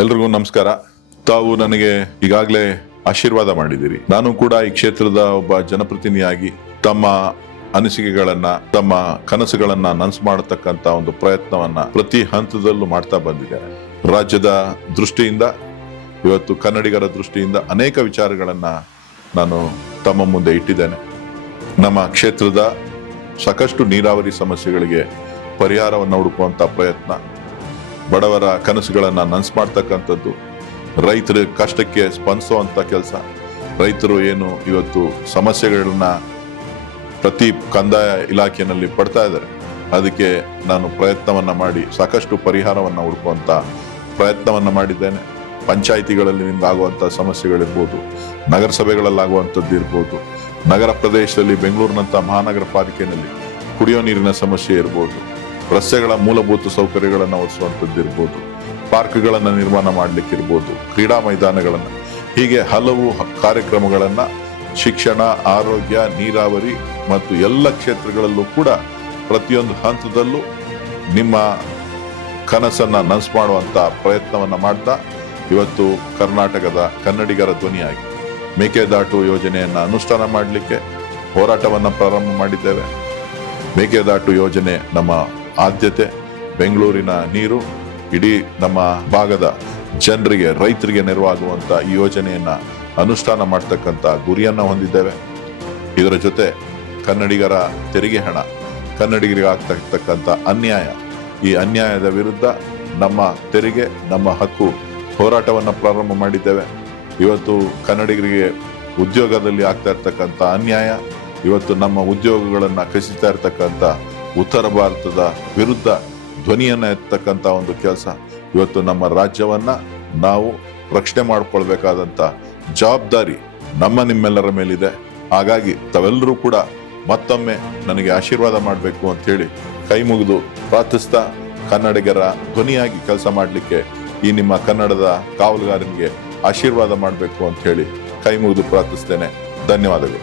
ಎಲ್ರಿಗೂ ನಮಸ್ಕಾರ. ತಾವು ನನಗೆ ಈಗಾಗಲೇ ಆಶೀರ್ವಾದ ಮಾಡಿದ್ದೀರಿ. ನಾನು ಕೂಡ ಈ ಕ್ಷೇತ್ರದ ಒಬ್ಬ ಜನಪ್ರತಿನಿಧಿಯಾಗಿ ತಮ್ಮ ಅನಿಸಿಕೆಗಳನ್ನ, ತಮ್ಮ ಕನಸುಗಳನ್ನ ನನಸು ಮಾಡತಕ್ಕಂತ ಒಂದು ಪ್ರಯತ್ನವನ್ನ ಪ್ರತಿ ಹಂತದಲ್ಲೂ ಮಾಡ್ತಾ ಬಂದಿದ್ದೇನೆ. ರಾಜ್ಯದ ದೃಷ್ಟಿಯಿಂದ, ಇವತ್ತು ಕನ್ನಡಿಗರ ದೃಷ್ಟಿಯಿಂದ ಅನೇಕ ವಿಚಾರಗಳನ್ನ ನಾನು ತಮ್ಮ ಮುಂದೆ ಇಟ್ಟಿದ್ದೇನೆ. ನಮ್ಮ ಕ್ಷೇತ್ರದ ಸಾಕಷ್ಟು ನೀರಾವರಿ ಸಮಸ್ಯೆಗಳಿಗೆ ಪರಿಹಾರವನ್ನು ಹುಡುಕುವಂತ ಪ್ರಯತ್ನ, ಬಡವರ ಕನಸುಗಳನ್ನ ನನಸು ಮಾಡ್ತಕ್ಕಂಥದ್ದು, ರೈತರ ಕಷ್ಟಕ್ಕೆ ಸ್ಪಂದಿಸುವಂತ ಕೆಲಸ. ರೈತರು ಏನು ಇವತ್ತು ಸಮಸ್ಯೆಗಳನ್ನ ಪ್ರತಿ ಕಂದಾಯ ಇಲಾಖೆಯಲ್ಲಿ ಪಡ್ತಾ ಇದ್ದಾರೆ, ಅದಕ್ಕೆ ನಾನು ಪ್ರಯತ್ನವನ್ನ ಮಾಡಿ ಸಾಕಷ್ಟು ಪರಿಹಾರವನ್ನ ಹುಡುಕುವಂತ ಪ್ರಯತ್ನವನ್ನ ಮಾಡಿದ್ದೇನೆ. ಪಂಚಾಯಿತಿಗಳಲ್ಲಿ ನಿಮ್ಗಾಗುವಂತ ಸಮಸ್ಯೆಗಳಿರ್ಬೋದು, ನಗರಸಭೆಗಳಲ್ಲಾಗುವಂಥದ್ದು ಇರ್ಬೋದು, ನಗರ ಪ್ರದೇಶದಲ್ಲಿ ಬೆಂಗಳೂರಿನಂತ ಮಹಾನಗರ ಪಾಲಿಕೆಯಲ್ಲಿ ಕುಡಿಯೋ ನೀರಿನ ಸಮಸ್ಯೆ ಇರ್ಬೋದು, ರಸ್ತೆಗಳ ಮೂಲಭೂತ ಸೌಕರ್ಯಗಳನ್ನು ಒದಗಿಸುವಂಥದ್ದು ಇರ್ಬೋದು, ಪಾರ್ಕ್ಗಳನ್ನು ನಿರ್ಮಾಣ ಮಾಡಲಿಕ್ಕಿರ್ಬೋದು, ಕ್ರೀಡಾ ಮೈದಾನಗಳನ್ನು, ಹೀಗೆ ಹಲವು ಕಾರ್ಯಕ್ರಮಗಳನ್ನು ಶಿಕ್ಷಣ, ಆರೋಗ್ಯ, ನೀರಾವರಿ ಮತ್ತು ಎಲ್ಲ ಕ್ಷೇತ್ರಗಳಲ್ಲೂ ಕೂಡ ಪ್ರತಿಯೊಂದು ಹಂತದಲ್ಲೂ ನಿಮ್ಮ ಕನಸನ್ನ ನನಸು ಮಾಡುವಂತ ಪ್ರಯತ್ನವನ್ನ ಮಾಡ್ತಾ ಇವತ್ತು ಕರ್ನಾಟಕದ ಕನ್ನಡಿಗರ ಧ್ವನಿಯಾಗಿ ಮೇಕೆದಾಟು ಯೋಜನೆಯನ್ನ ಅನುಷ್ಠಾನ ಮಾಡಲಿಕ್ಕೆ ಹೋರಾಟವನ್ನ ಪ್ರಾರಂಭ ಮಾಡಿದ್ದೇವೆ. ಮೇಕೆದಾಟು ಯೋಜನೆ ನಮ್ಮ ಆದ್ಯತೆ. ಬೆಂಗಳೂರಿನ ನೀರು ಇಡೀ ನಮ್ಮ ಭಾಗದ ಜನರಿಗೆ, ರೈತರಿಗೆ ನೆರವಾಗುವಂತ ಈ ಯೋಜನೆಯನ್ನ ಅನುಷ್ಠಾನ ಮಾಡ್ತಕ್ಕಂಥ ಗುರಿಯನ್ನ ಹೊಂದಿದ್ದೇವೆ. ಇದರ ಜೊತೆ ಕನ್ನಡಿಗರ ತೆರಿಗೆ ಹಣ, ಕನ್ನಡಿಗರಿಗೆ ಆಗ್ತಕ್ಕಂಥ ಅನ್ಯಾಯ, ಈ ಅನ್ಯಾಯದ ವಿರುದ್ಧ ನಮ್ಮ ತೆರಿಗೆ, ನಮ್ಮ ಹಕ್ಕು ಹೋರಾಟವನ್ನ ಪ್ರಾರಂಭ ಮಾಡಿದ್ದೇವೆ. ಇವತ್ತು ಕನ್ನಡಿಗರಿಗೆ ಉದ್ಯೋಗದಲ್ಲಿ ಆಗ್ತಾ ಇರ್ತಕ್ಕಂಥ ಅನ್ಯಾಯ, ಇವತ್ತು ನಮ್ಮ ಉದ್ಯೋಗಗಳನ್ನ ಕಸಿತಾ ಇರ್ತಕ್ಕಂಥ ಉತ್ತರ ಭಾರತದ ವಿರುದ್ಧ ಧ್ವನಿಯನ್ನ ಎತ್ತಕ್ಕಂಥ ಒಂದು ಕೆಲಸ. ಇವತ್ತು ನಮ್ಮ ರಾಜ್ಯವನ್ನ ನಾವು ರಕ್ಷಣೆ ಮಾಡ್ಕೊಳ್ಬೇಕಾದಂತ ಜವಾಬ್ದಾರಿ ನಿಮ್ಮೆಲ್ಲರ ಮೇಲಿದೆ. ಹಾಗಾಗಿ ತಾವೆಲ್ಲರೂ ಕೂಡ ಮತ್ತೊಮ್ಮೆ ನನಗೆ ಆಶೀರ್ವಾದ ಮಾಡಬೇಕು ಅಂತ ಹೇಳಿ ಕೈ ಮುಗಿದು ಪ್ರಾರ್ಥಿಸ್ತಾ, ಕನ್ನಡಿಗರ ಧ್ವನಿಯಾಗಿ ಕೆಲಸ ಮಾಡಲಿಕ್ಕೆ ಈ ನಿಮ್ಮ ಕನ್ನಡದ ಕಾವಲುಗಾರನಿಗೆ ಆಶೀರ್ವಾದ ಮಾಡಬೇಕು ಅಂತ ಹೇಳಿ ಕೈ ಮುಗಿದು ಪ್ರಾರ್ಥಿಸ್ತೇನೆ. ಧನ್ಯವಾದಗಳು.